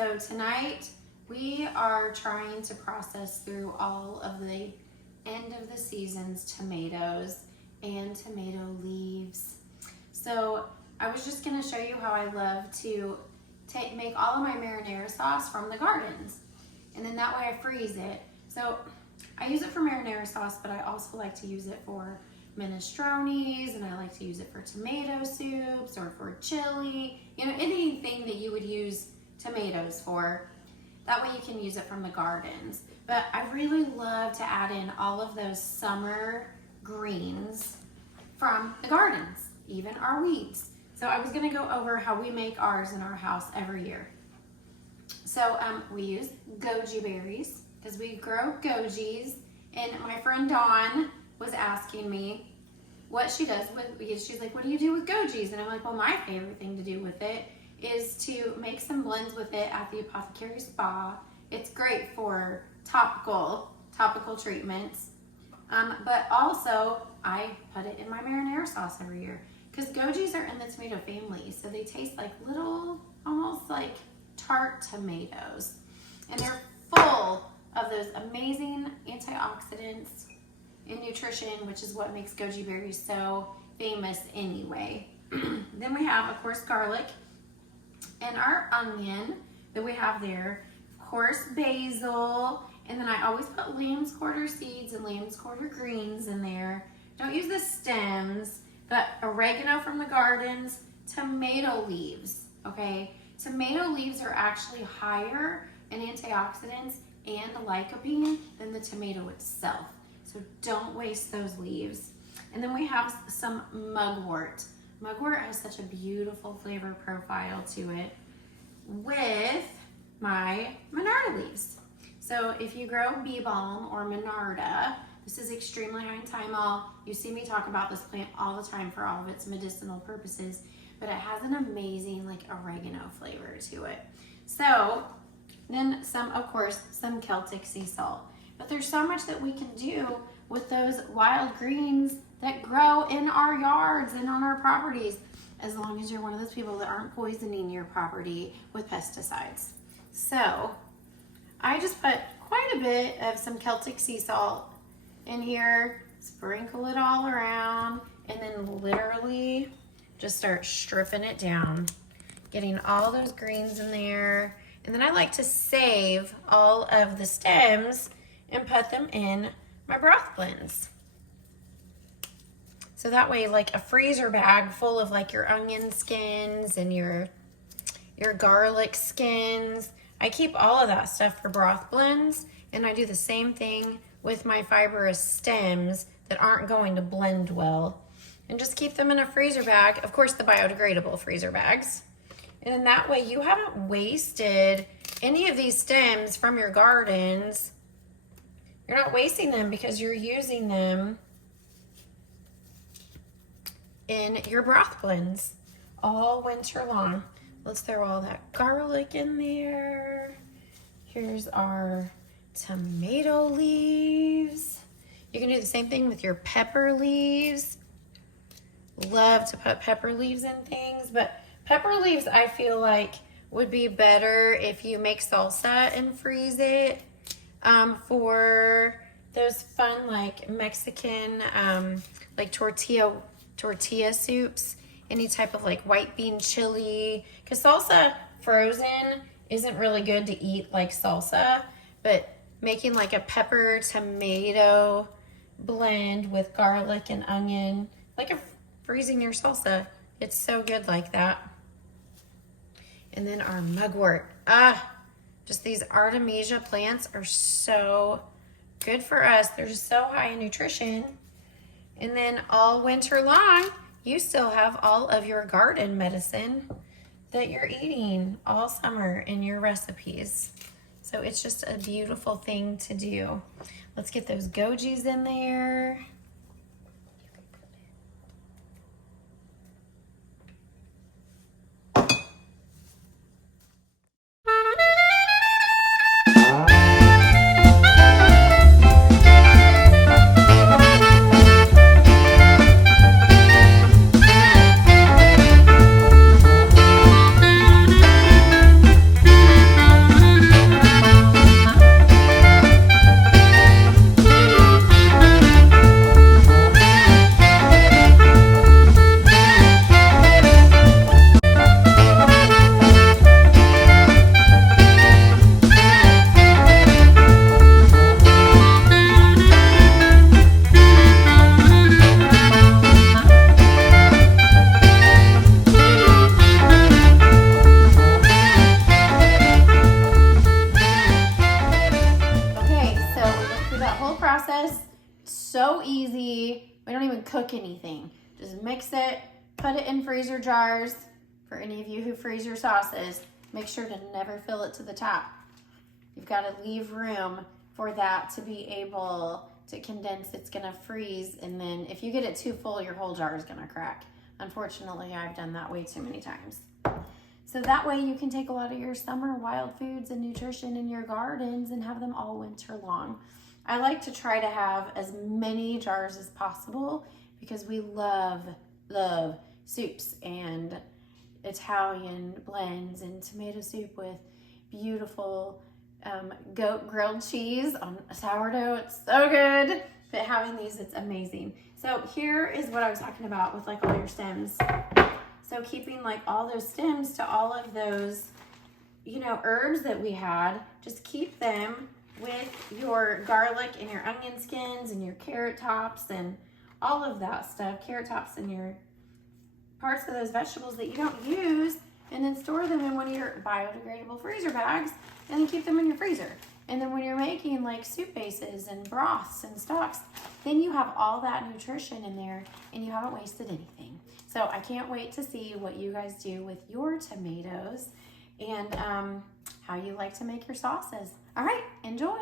So tonight we are trying to process through all of the end of the season's tomatoes and tomato leaves. So I was just gonna show you how I love to make all of my marinara sauce from the gardens. And then that way I freeze it. So I use it for marinara sauce, but I also like to use it for minestrones, and I like to use it for tomato soups or for chili, you know, anything that you would use tomatoes for. That way you can use it from the gardens. But I really love to add in all of those summer greens from the gardens, even our weeds. So I was gonna go over how we make ours in our house every year. So we use goji berries because we grow gojis, and my friend Dawn was asking me what she does with, because she's like, what do you do with gojis? And I'm like, well, my favorite thing to do with it is to make some blends with it at the apothecary spa. It's great for topical treatments, but also I put it in my marinara sauce every year because gojis are in the tomato family, so they taste like little, almost like tart tomatoes, and they're full of those amazing antioxidants and nutrition, which is what makes goji berries so famous anyway. Then we have, of course, garlic and our onion that we have there, of course, basil, and then I always put lamb's quarter seeds and lamb's quarter greens in there. Don't use the stems, but oregano from the gardens, tomato leaves, okay? Tomato leaves are actually higher in antioxidants and lycopene than the tomato itself. So don't waste those leaves. And then we have some mugwort. Mugwort has such a beautiful flavor profile to it with my Marinara leaves. So if you grow bee balm or Marinara, this is extremely high in thymol. You see me talk about this plant all the time for all of its medicinal purposes, but it has an amazing like oregano flavor to it. So then some, of course, some Celtic sea salt. But there's so much that we can do with those wild greens that grow in our yards and on our properties, as long as you're one of those people that aren't poisoning your property with pesticides. So I just put quite a bit of some Celtic sea salt in here, sprinkle it all around, and then literally just start stripping it down, getting all those greens in there. And then I like to save all of the stems and put them in my broth blends. So that way, like a freezer bag full of like your onion skins and your garlic skins, I keep all of that stuff for broth blends, and I do the same thing with my fibrous stems that aren't going to blend well, and just keep them in a freezer bag, of course the biodegradable freezer bags. And then that way you haven't wasted any of these stems from your gardens. You're not wasting them because you're using them in your broth blends all winter long. Let's throw all that garlic in there. Here's our tomato leaves. You can do the same thing with your pepper leaves. Love to put pepper leaves in things, but pepper leaves I feel like would be better if you make salsa and freeze it for those fun like Mexican like tortilla soups, any type of like white bean chili, because salsa frozen isn't really good to eat like salsa, but making like a pepper tomato blend with garlic and onion, like freezing your salsa, it's so good like that. And then our mugwort, just these artemisia plants are so good for us. They're just so high in nutrition. And then all winter long, you still have all of your garden medicine that you're eating all summer in your recipes. So it's just a beautiful thing to do. Let's get those gojis in there. process. It's so easy. We don't even cook anything. Just mix it, put it in freezer jars. For any of you who freeze your sauces, make sure to never fill it to the top. You've got to leave room for that to be able to condense. It's gonna freeze, and then if you get it too full, your whole jar is gonna crack. Unfortunately, I've done that way too many times. So that way you can take a lot of your summer wild foods and nutrition in your gardens and have them all winter long. I like to try to have as many jars as possible because we love soups and Italian blends and tomato soup with beautiful goat grilled cheese on sourdough. It's so good. But having these, it's amazing. So here is what I was talking about with like all your stems. So keeping like all those stems to all of those, you know, herbs that we had, just keep them with your garlic and your onion skins and your carrot tops and all of that stuff, carrot tops and your parts of those vegetables that you don't use, and then store them in one of your biodegradable freezer bags and then keep them in your freezer. And then when you're making like soup bases and broths and stocks, then you have all that nutrition in there and you haven't wasted anything. So I can't wait to see what you guys do with your tomatoes and how you like to make your sauces. All right, enjoy.